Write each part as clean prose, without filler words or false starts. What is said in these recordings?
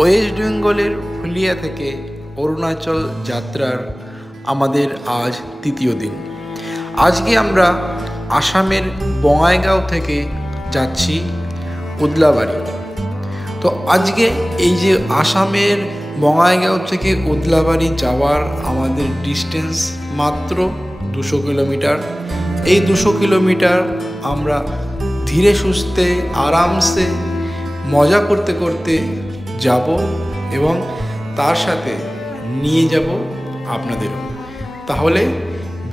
West বেঙ্গলের হুলিয়া থেকে অরুণাচল যাত্রার আমাদের আজ তৃতীয় দিন। আজকে আমরা আসামের বঙাইগাঁও থেকে যাচ্ছি উদলাবাড়ি। তো আজকে এই যে আসামের বঙাইগাঁও থেকে উদলাবাড়ি যাওয়ার আমাদের ডিস্টেন্স মাত্র 200 কিলোমিটার। এই 200 কিলোমিটার আমরা ধীরে সুস্থে আরামসে মজা করতে করতে যাব এবং তার সাথে নিয়ে যাব আপনাদেরও। তাহলে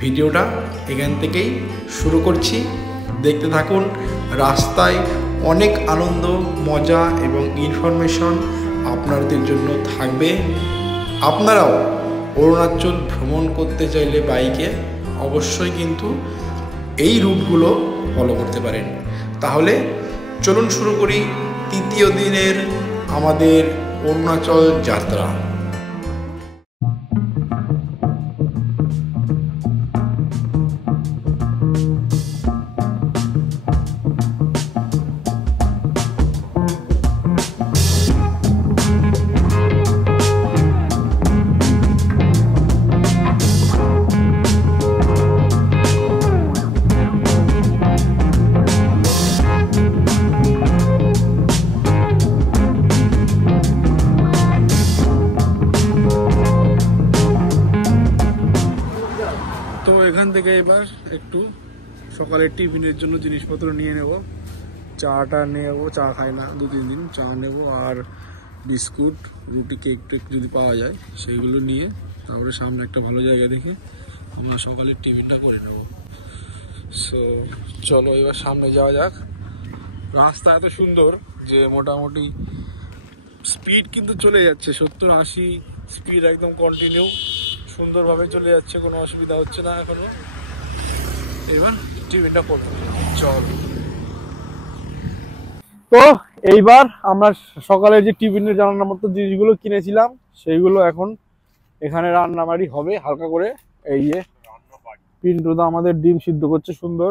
ভিডিওটা এখান থেকেই শুরু করছি, দেখতে থাকুন। রাস্তায় অনেক আনন্দ, মজা এবং ইনফরমেশন আপনাদের জন্য থাকবে। আপনারাও অরুণাচল ভ্রমণ করতে চাইলে বাইকে অবশ্যই কিন্তু এই রুটগুলো ফলো করতে পারেন। তাহলে চলুন শুরু করি তৃতীয় দিনের আমাদের অরুণাচল যাত্রা। তো এখান থেকে এবার একটু সকালের টিফিনের জন্য জিনিসপত্র নিয়ে নেব। চাটা নেব, চা খাই না 2-3 দিন, চা নেব আর বিস্কুট, রুটি, কেক টেক যদি পাওয়া যায় সেইগুলো নিয়ে তারপরে সামনে একটা ভালো জায়গা দেখে আমরা সকালের টিফিনটা করে নেব। সো চলো এবার সামনে যাওয়া যাক। রাস্তা এত সুন্দর যে মোটামুটি স্পিড কিন্তু চলে যাচ্ছে 70-80 স্পিড, একদম কন্টিনিউ সুন্দরভাবে চলে যাচ্ছে, কোনো অসুবিধা হচ্ছে না এখনো। এবার টিফিনটা করতে চল। তো এইবার আমরা সকালে যে টিফিনের রান্নার মতো জিনিসগুলো কিনেছিলাম সেইগুলো এখন এখানে রান্নাবাড়ি হবে হালকা করে। এই যে পিন্টুদা আমাদের ডিম সিদ্ধ করছে সুন্দর।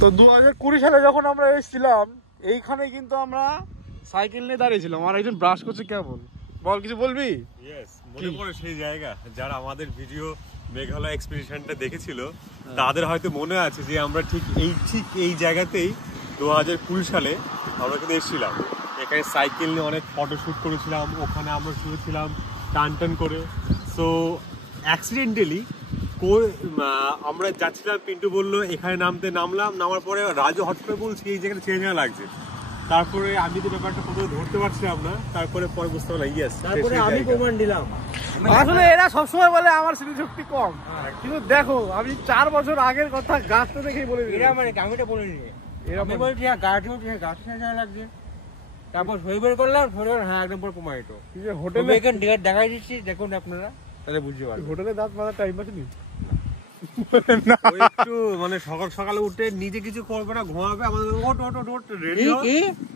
তো 2020 সালে যখন আমরা এসেছিলাম এইখানে কিন্তু আমরা সাইকেল নিয়ে দাঁড়িয়েছিলাম আর একজন ব্রাশ করছে। কেমন বল, কিছু বলবি? মনে পড়ে সেই জায়গা, যারা আমাদের ভিডিও মেঘালয় এক্সপিডিশনটা দেখেছিল তাদের হয়তো মনে আছে যে আমরা ঠিক এই জায়গাতেই 2020 সালে আমরা কিন্তু এসেছিলাম। এখানে সাইকেল নিয়ে অনেক ফটোশ্যুট করেছিলাম, ওখানে আমরা শুয়েছিলাম টান করে। সো অ্যাক্সিডেন্টালি আমরা যাচ্ছিলাম, পিন্টু বললো এখানে নামার পরে রাজু হট করে বলছি এই জায়গাটা চেঞ্জ লাগছে। তারপরে আমি তো ব্যাপারটা প্রথমে ধরতে পারছিলাম না, তারপরে পরে বুঝতে পারলাম ইয়েস, তারপরে আমি প্রমাণ দিলাম। আসলে এরা সবসময় বলে আমার স্মৃতিশক্তি কম, কিন্তু দেখো আমি 4 বছর আগের কথা গাছটা দেখেই বলে দিই। এরা মানে গামিটা বলে নিয়ে আমি বলছি গাছটা লাগছে, তারপর সই বের করলাম, হ্যাঁ একদম পুরো প্রমাণিত। হোটেলে দেখাই দিচ্ছি, দেখুন আপনারা তাহলে বুঝতে পারবেন। হোটেলে দাঁত মারার টাইম আছে নি? একটু মানে সকালে উঠে নিজে কিছু করবে না, ঘুমাবে, আমাদের ওট রেডি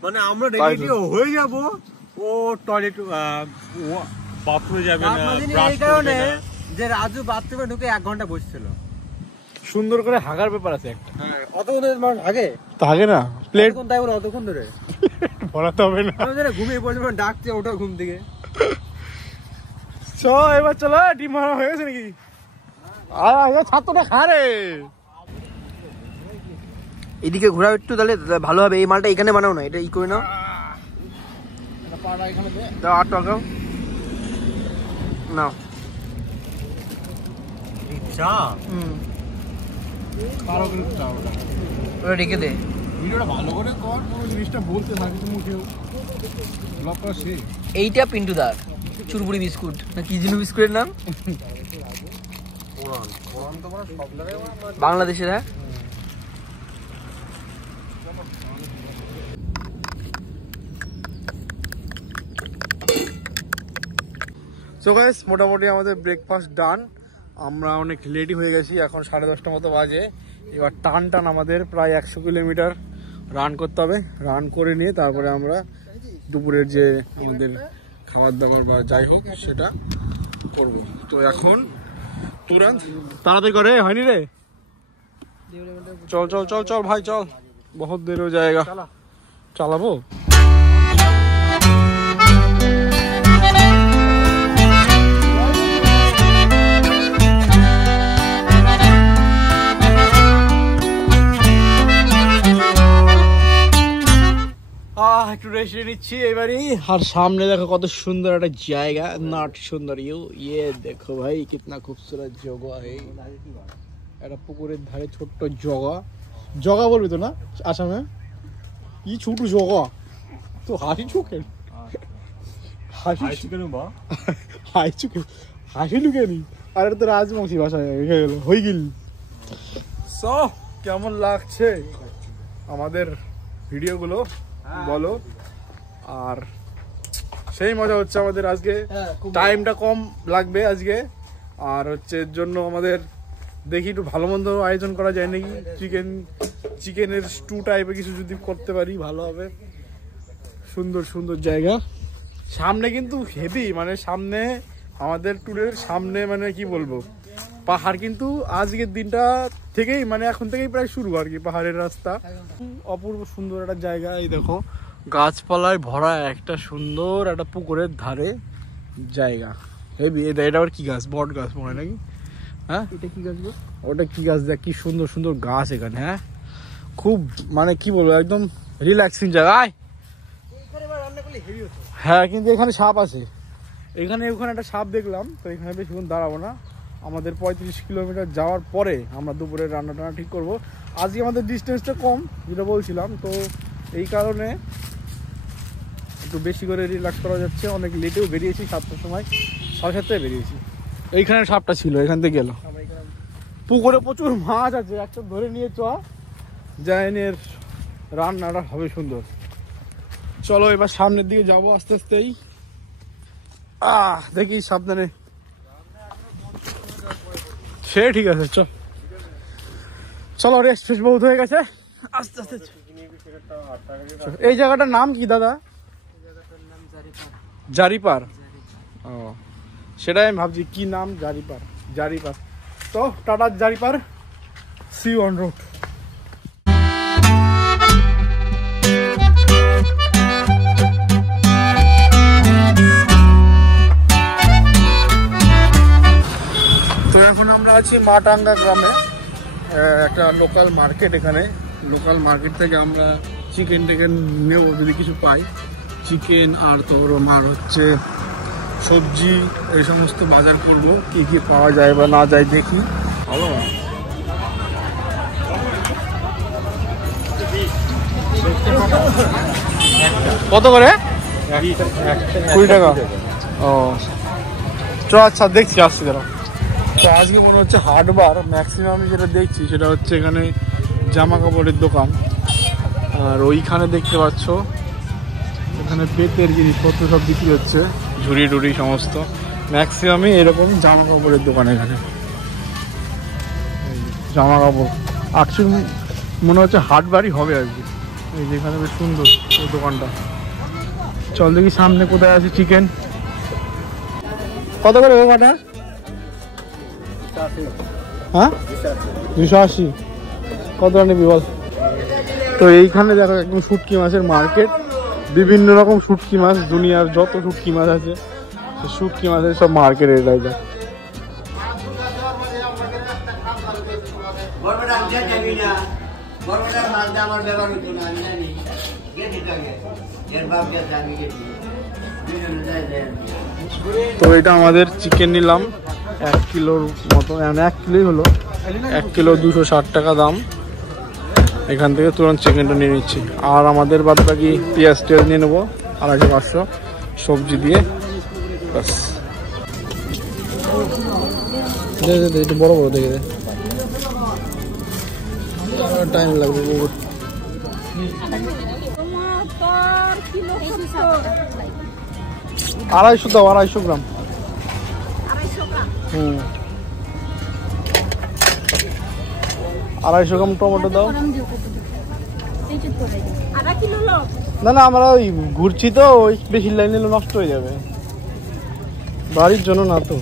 মানে আমরা রেডি হয়ে যাব। ও টয়লেট বাথরুমে যাবে না, এই কারণে যে রাজু বাথরুমে ঢুকে 1 ঘন্টা বসছিল। সুন্দর করে হাগার ব্যাপার আছে একটা। হ্যাঁ, অতক্ষণ মানুষ হাগে থাকে না, প্লেট তাই বলে অতক্ষণ ধরে ভরাতে হবে না। ঘুমিয়ে পড়ছে, ডাকছে ওঠো ঘুম থেকে। এবার চলো, ডিম মারা হয়ে গেছে নাকি? ছাত্রটা খারে এদিকে ঘোরাও একটু, তাহলে ভালো হবে। এই মালটা এখানে বানাও না, এটা ই করে নাও। 8 টাকা নাও। রেখে দে, ভিডিওটা ভালো করে কর, কোনো জিনিসটা বলতে থাকি মুখেও। এইটা পিন্টুদার চুরপুরি বিস্কুট না কি যেন বিস্কুটের নাম, বাংলাদেশের। হ্যাঁ, সো গাইস মোটামুটি আমাদের ব্রেকফাস্ট ডান। আমরা অনেক লেটই হয়ে গেছি, এখন 10:30 মতো বাজে। এবার টান আমাদের প্রায় 100 কিলোমিটার রান করতে হবে। রান করে নিয়ে তারপরে আমরা দুপুরের যে আমাদের খাবার দাবার বা যাই হোক সেটা করবো। তো এখন तुरंत ताड़ाताड़ी करे हनी रे चल चल चल चल भाई चल बहुत देर हो जाएगा चलाबो। রেস্ট নিচ্ছি এবারই। আর সামনে দেখো কত সুন্দর একটা জায়গা, নট সুন্দর ইয়ে দেখো ভাই কিতনা খুবসুরত জগা है। একটা পুকুরের ধারে ছোট্ট জগা বলবি তো না আসামে, কি ছোট জগা তো হাসি চোখে হাসি লুকে নি। আর তো রাজবংশী ভাষা হয়ে গেল। সো কেমন লাগছে আমাদের ভিডিওগুলো বলো। আর সেই মজা হচ্ছে আমাদের আজকে, টাইমটা কম লাগবে আজকে। আর হচ্ছে এর জন্য আমাদের দেখি একটু ভালো মন্দ আয়োজন করা যায় নাকি, চিকেনের স্টু টাইপের কিছু যদি করতে পারি ভালো হবে। সুন্দর সুন্দর জায়গা সামনে কিন্তু হেভি, মানে সামনে আমাদের ট্যুরের সামনে মানে কি বলবো পাহাড় কিন্তু আজকের দিনটা থেকেই মানে এখন থেকেই প্রায় শুরু আর কি পাহাড়ের রাস্তা। অপূর্ব সুন্দর একটা জায়গা, এই দেখো গাছপালায় ভরা একটা সুন্দর একটা পুকুরের ধারে জায়গা হেভি। এটা আবার কি গাছ, বট গাছ মনে হয় নাকি? হ্যাঁ এটা কি গাছ? ওটা কি গাছ দেখ, কি সুন্দর সুন্দর গাছ এখানে। হ্যাঁ খুব মানে কি বলবো একদম রিল্যাক্সিং জায়গায়। হ্যাঁ কিন্তু এখানে সাপ আছে, এখানে ওখানে একটা সাপ দেখলাম, তো এখানে বেশিক্ষণ দাঁড়াবো না। আমাদের 35 কিলোমিটার যাওয়ার পরে আমরা দুপুরে রান্না টান্না ঠিক করবো। আজকে আমাদের ডিস্টেন্সটা কম যেটা বলছিলাম, তো এই কারণে একটু বেশি করে রিল্যাক্স করা যাচ্ছে। অনেক লেটেও বেরিয়েছি, 7টার সময় 7:30টায় বেরিয়েছি। এইখানে সাপটা ছিল, এখান থেকে গেল। পুকুরে প্রচুর মাছ আছে, একটা ধরে নিয়ে জায়নের রান্নাটা হবে সুন্দর। চলো এবার সামনের দিকে যাবো আস্তে আস্তেই। দেখি সাবধানে, সে ঠিক আছে। চলো রেস্ট ফেস্ট বহুত হয়ে গেছে, আস্তে আস্তে। এই জায়গাটার নাম কি দাদা? জারিপার। ও সেটাই আমি ভাবছি কি নাম, জারিপার। তো টাটা জারিপার, সি ইউ অন রোড। তো এখন আমরা আছি মাটাঙ্গা গ্রামে, একটা লোকাল মার্কেট। এখানে লোকাল মার্কেট থেকে আমরা চিকেন টেকেন নেব যদি কিছু পাই, চিকেন আর তোর আমার হচ্ছে সবজি, এই সমস্ত বাজার করব। কি কি পাওয়া যায় বা না যায় দেখি। ভালো কত করে? 20 টাকা। ও আচ্ছা দেখছি, আসছি দাঁড়া। তো আজকে মনে হচ্ছে হাটবার, ম্যাক্সিমাম যেটা দেখছি সেটা হচ্ছে এখানে জামা কাপড়ের দোকান। আর ওইখানে দেখতে পাচ্ছ এখানে বেতের জিনিসপত্র সব বিক্রি হচ্ছে, ঝুড়ি টুড়ি সমস্ত। ম্যাক্সিমামই এরকম জামা কাপড়ের দোকান। এখানে জামা কাপড় অ্যাকচুয়ালি মনে হচ্ছে হাটবারই হবে আর কি। এই যেখানে বেশ সুন্দর এই দোকানটা। চল দেখি সামনে কোথায় আছে চিকেন। কত করে কাটা? হ্যাঁ 280। কত নিবি বল? তো এইখানে দেখো একদম শুটকি মাছের মার্কেট, বিভিন্ন রকম শুটকি মাছ, দুনিয়ার যত শুটকি মাছ আছে সেই শুটকি মাছের সব মার্কেট। এটাই দেখ তো এটা আমাদের চিকেন নিলাম 1 কিলোর মতো, 1 কিলোই হলো। 1 কিলো 260 টাকা দাম। এখান থেকে তুরন্ত চিকেনটা নিয়ে নিচ্ছি। আর আমাদের বাদ বাকি পেঁয়াজ টিয়াজ নিয়ে নেবো 250-500 সবজি দিয়ে বাস। একটু বড় বড় দেখে দে, টাইম লাগবে বহুত। 250 দাও, 250 গ্রাম। 250 গ্রাম টমেটো দাও। না না আমরা ওই ঘুরছি তো, ওই বেশি লাইন নিলে নষ্ট হয়ে যাবে, বাড়ির জন্য না তো।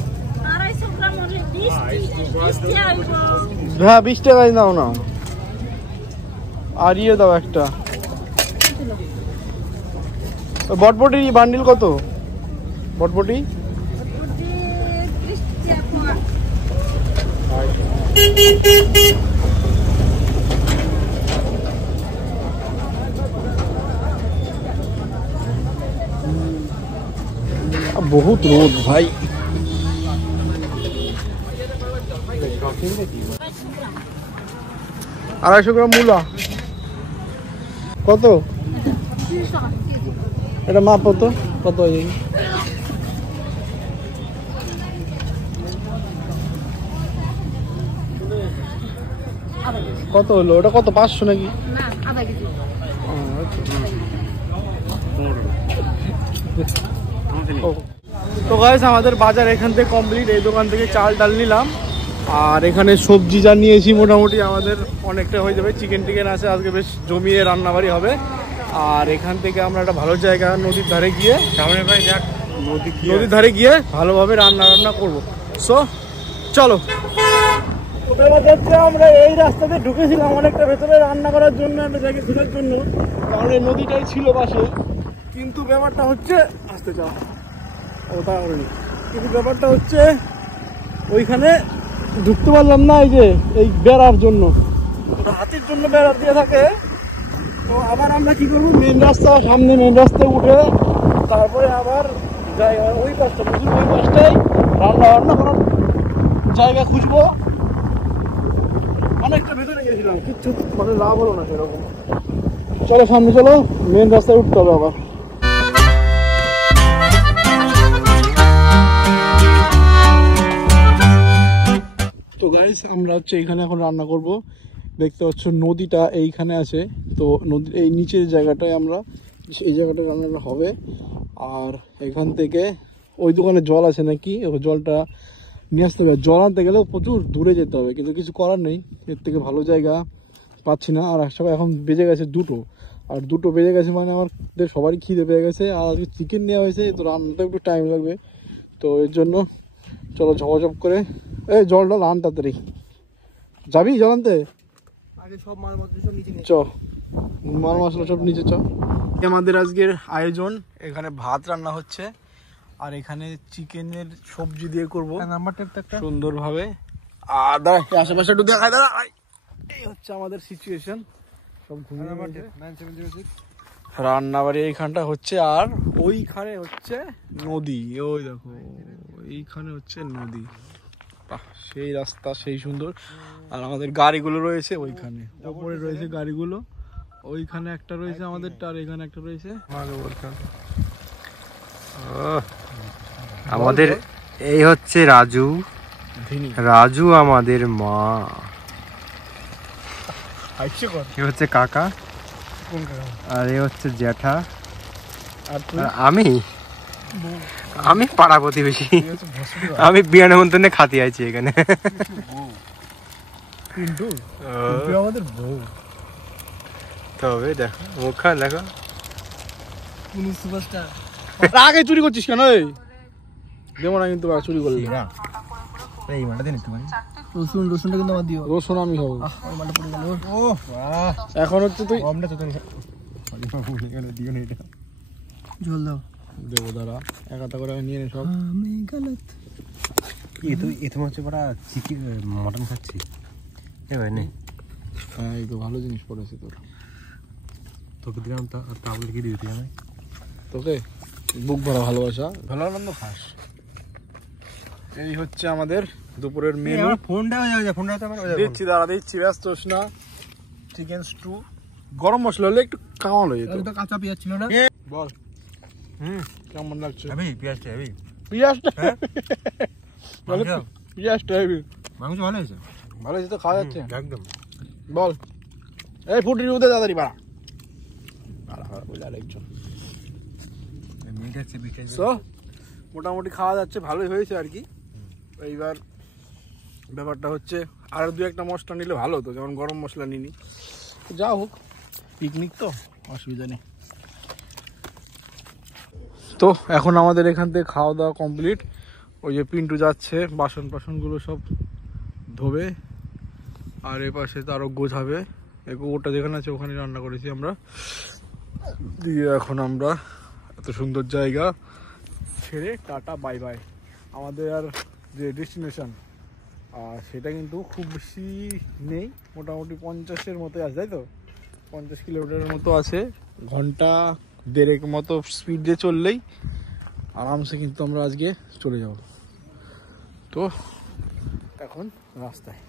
হ্যাঁ 20 টাকায় দাও না। আর ইয়ে দাও একটা বটবটি বান্ডিল। কত বটবটি? বহুত রোদ ভাই। 250 গ্রাম মূলা কত? এটা মাপ কত কত? কত হলো ওটা? কত 500 নাকি? তো গাইস আমাদের বাজার এখান থেকে কমপ্লিট। এই দোকান থেকে চাল ডাল নিলাম, আর এখানে সবজি যা নিয়েছি মোটামুটি আমাদের অনেকটা হয়ে যাবে। চিকেন টিকেন আছে আজকে, বেশ জমিয়ে রান্নাবাড়ি হবে। আর এখান থেকে আমরা একটা ভালো জায়গা নদীর ধারে গিয়ে নদীর ধারে গিয়ে ভালোভাবে রান্না করবো। সো চলো। আমরা এই রাস্তাতে ঢুকেছিলাম অনেকটা ভেতরে রান্না করার জন্য, একটা জায়গা খোঁজার জন্য, কারণ এই নদীটাই ছিল পাশে। কিন্তু ব্যাপারটা হচ্ছে আসতে চাও ওটা করিনি, কিন্তু ব্যাপারটা হচ্ছে ওইখানে ঢুকতে পারলাম না। এই যে এই বেড়ার জন্য, ওটা হাতির জন্য বেড়া দিয়ে থাকে। তো আবার আমরা কি করবো, মেন রাস্তা সামনে, মেন রাস্তায় উঠে তারপরে আবার জায়গা ওই পাশটা ওই পাশটাই রান্না করার জায়গা খুঁজবো। অনেকটা ভেতরে গেছিলাম, কিচ্ছু মানে লাভ হলো না সেরকম। চলো সামনে চলো, মেন রাস্তায় উঠতে হবে আবার। তো গাইস আমরা হচ্ছে এখানে এখন রান্না করব। দেখতে পাচ্ছ নদীটা এইখানে আছে, তো নদীর এই নিচের জায়গাটায় আমরা এই জায়গাটা রান্নাটা হবে। আর এখান থেকে ওই দোকানে জল আছে নাকি, ওই জলটা নিয়ে আসতে হবে। জল আনতে গেলেও প্রচুর দূরে যেতে হবে, কিন্তু কিছু করার নেই, এর থেকে ভালো জায়গা পাচ্ছি না। আর এখন বেজে গেছে 2টো, আর 2টো বেজে গেছে মানে আমাদের সবারই খিদে পেয়ে গেছে। আর আজকে চিকেন নেওয়া হয়েছে, তো রান্নাটা একটু টাইম লাগবে। তো এর জন্য চলো ঝপঝপ করে এই জলটা আন তাড়াতাড়ি। যাবি জল আনতে? সব মাল মশলা সব নিচে চ, মাল মশলা সব নিচে চ। আমাদের আজকের আয়োজন, এখানে ভাত রান্না হচ্ছে, আর এখানে চিকেনের সবজি দিয়ে করবো সুন্দরভাবে। আর আশেপাশে একটু দেখায় দাঁড়া। এই হচ্ছে আমাদের সিচুয়েশন, সব রান্না বাড়ি এইখানটা হচ্ছে। আর ওইখানে হচ্ছে নদী, ওই দেখো এইখানে হচ্ছে নদী, সেই রাস্তা সেই সুন্দর। আর আমাদের গাড়িগুলো রয়েছে ওইখানে, ওপরে রয়েছে গাড়িগুলো, ওইখানে একটা রয়েছে আমাদের, আর এখানে একটা রয়েছে আমাদের। এই হচ্ছে রাজু, রাজু আমাদের মা। এ হচ্ছে কাকা, আর এ হচ্ছে জ্যাঠা, আর আমি পাড়া প্রতিবেশী। আমি বিয়ে নেমন্তন্নে খাতি আছি এখানে। আমাদের বউ। তবে দেখো মুখখান দেখো, আগে চুরি করছিস কেন? দেবো না কিন্তু চুরি করলি না। এই মালটা দিন একটু, রসুনটা কিন্তু আমার দিও। রসুন আমি খাবো। এখন হচ্ছে তুই জল দাও, দেবো দাঁড়া, একাটা করে নিয়ে নে সব। হচ্ছে বড়া চিকেন মটন খাচ্ছি। হ্যাঁ এই তো ভালো জিনিস পড়েছে তোর। তোকে দিলাম, তাহলে কি দিবি আমি? তোকে বুক ভরা ভালোবাসা, ভালো আনন্দ খাস। এই হচ্ছে আমাদের দুপুরের মেনু। ফোনটা দিচ্ছি দাঁড়া, দিচ্ছি, ব্যস্ত হোস না। চিকেন স্টু, গরম মশলা হলে একটু কামাল হয়ে যেত। কাঁচা পেঁয়াজ ছিল না? বল কেমন লাগছে? পেঁয়াজটা হেভি। মাংস ভালো হয়েছে, ভালো হয়েছে তো, খাওয়া যাচ্ছে একদম। বল এই ফুটির মধ্যে তাড়াতাড়ি বাড়া। মোটামুটি খাওয়া যাচ্ছে, ভালোই হয়েছে আর কি। এইবার ব্যাপারটা হচ্ছে আর 2-1টা মশলা নিলে ভালো হতো, যেমন গরম মশলা নিনি। যা হোক, পিকনিক তো, অসুবিধা নেই। তো এখন আমাদের এখান থেকে খাওয়া দাওয়া কমপ্লিট। ওই যে পিন্টু যাচ্ছে বাসনগুলো সব ধোবে, আর এ পাশে তো আরও গোছাবে। ওটা যেখানে আছে ওখানে রান্না করেছি আমরা দিয়ে। এখন আমরা এত সুন্দর জায়গা ছেড়ে টাটা বাই বাই। আমাদের আর যে ডেস্টিনেশন সেটা কিন্তু খুব বেশি নেই, মোটামুটি 50-এর মতো আছে, তাই তো 50 কিলোমিটারের মতো আছে। ঘন্টা 1.5 মতো স্পিড দিয়ে চললেই আরামসে কিন্তু আমরা আজকে চলে যাব। তো এখন রাস্তায়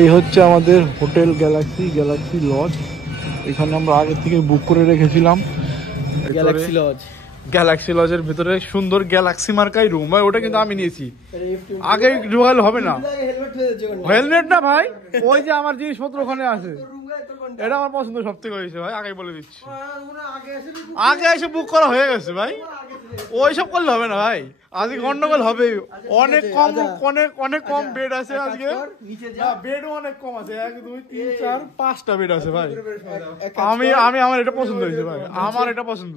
এই হচ্ছে আমাদের হোটেল গ্যালাক্সি লজ। এখানে আমরা আগে থেকে বুক করে রেখেছিলাম। গ্যালাক্সি লজের ভিতরে সুন্দর গ্যালাক্সি মার্কাই রুম হয়, ওটা কিন্তু আমি নিয়েছি। আগে ঢুকালে হবে না, হেলমেট না ভাই, ওই যে আমার জিনিসপত্র ওখানে আছে, এটা আমার পছন্দ সব থেকে হয়েছে ভাই, আগেই বলে দিচ্ছি। আগে এসে বুক করা হয়ে গেছে ভাই, ওইসব করলে হবে না ভাই, আজকে গন্ডগোল হবে। অনেক কম বেড আছে আজকে, বেডও অনেক কম আছে, 1 2 3 4 5টা বেড আছে ভাই। আমি আমার এটা পছন্দ হয়েছে ভাই, আমার এটা পছন্দ।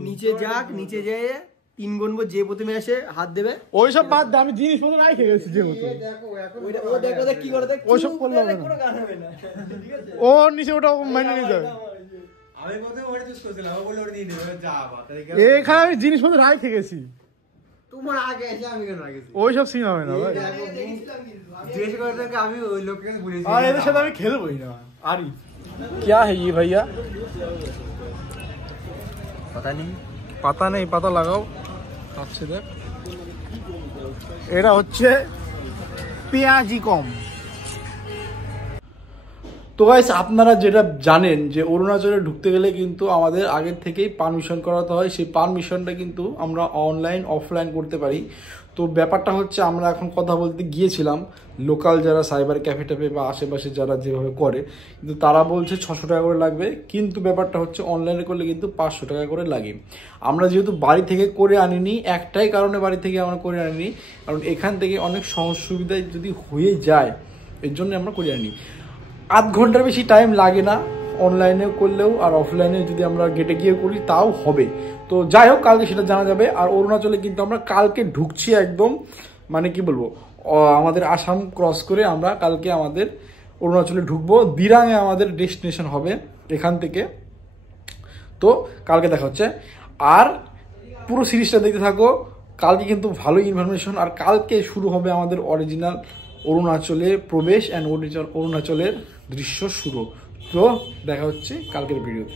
নিচে যেয়ে 3 গুনবো, যে প্রথমে আসে হাত দেবে। ওইসব বাদ দে, আমি জিনিসপত্র রাখে গেছি যেহেতু, ওইসব করলে হবে না। ও নিচে ওটা মেনে নিতে হবে। এখানে আমি জিনিসপত্র রাখে গেছি, তোমার আগে এসে আমি কেন রাখেছি? ওইসব সিন হবে না ভাই, আমি ওই লোককে বলেছি আর এদের সাথে আমি খেলবই না। আরি क्या है ये भैया? পাতা নেই, পাতা লাগাও। কাছে দেখ, এটা হচ্ছে পেঁয়াজি কম। তো গাইস, আপনারা যেটা জানেন যে অরুণাচলে ঢুকতে গেলে কিন্তু আমাদের আগের থেকেই পারমিশন করাতে হয়। সেই পারমিশনটা কিন্তু আমরা অনলাইন অফলাইন করতে পারি। তো ব্যাপারটা হচ্ছে, আমরা এখন কথা বলতে গিয়েছিলাম লোকাল যারা সাইবার ক্যাফে ট্যাফে বা আশেপাশে যারা যেভাবে করে, কিন্তু তারা বলছে 600 টাকা করে লাগবে। কিন্তু ব্যাপারটা হচ্ছে অনলাইনে করলে কিন্তু 500 টাকা করে লাগে। আমরা যেহেতু বাড়ি থেকে করে আনিনি, একটাই কারণে বাড়ি থেকে আমরা করে আনিনি, কারণ এখান থেকে অনেক সহজ সুবিধায় যদি হয়ে যায়, এর জন্য আমরা করে আনি। আধ ঘন্টার বেশি টাইম লাগে না অনলাইনে করলেও, আর অফলাইনে যদি আমরা গেটে গিয়ে করি তাও হবে। তো যাই হোক, কালকে সেটা জানা যাবে। আর অরুণাচলে কিন্তু আমরা কালকে ঢুকছি একদম, মানে কি বলবো, আমাদের আসাম ক্রস করে আমরা কালকে আমাদের অরুণাচলে ঢুকবো। দিরাঙে আমাদের ডেস্টিনেশন হবে এখান থেকে। তো কালকে দেখা হচ্ছে, আর পুরো সিরিজটা দেখতে থাকো। কালকে কিন্তু ভালো ইনফরমেশন, আর কালকে শুরু হবে আমাদের অরিজিনাল অরুণাচলে প্রবেশ অ্যান্ড অরুণাচলের দৃশ্য শুরু। তো দেখা হচ্ছে কালকের ভিডিওতে।